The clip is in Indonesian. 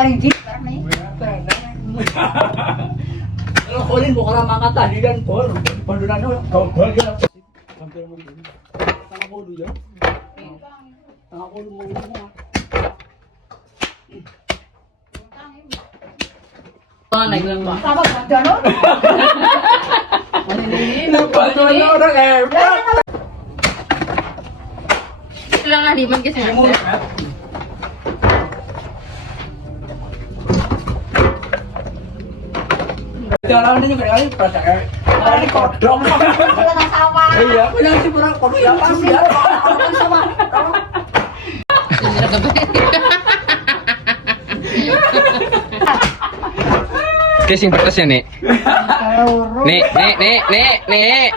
Garing jeep karena nih. Kalau kolin bukan mangkat tadi kan bol, banduran gol ya. Sampai mau dulu. Tengah mau dulu ya. Tengah mau dulu. Naik lang ba? Sama bandono. Banduran orang hebat. Lang nga, di man kasi nga. Jalan ini kali perasaan kali kodong. Kita sama. Iya, punya si perang kodong ya pasti ya. Sama. Oke, sing batas ya, Nek. Nek.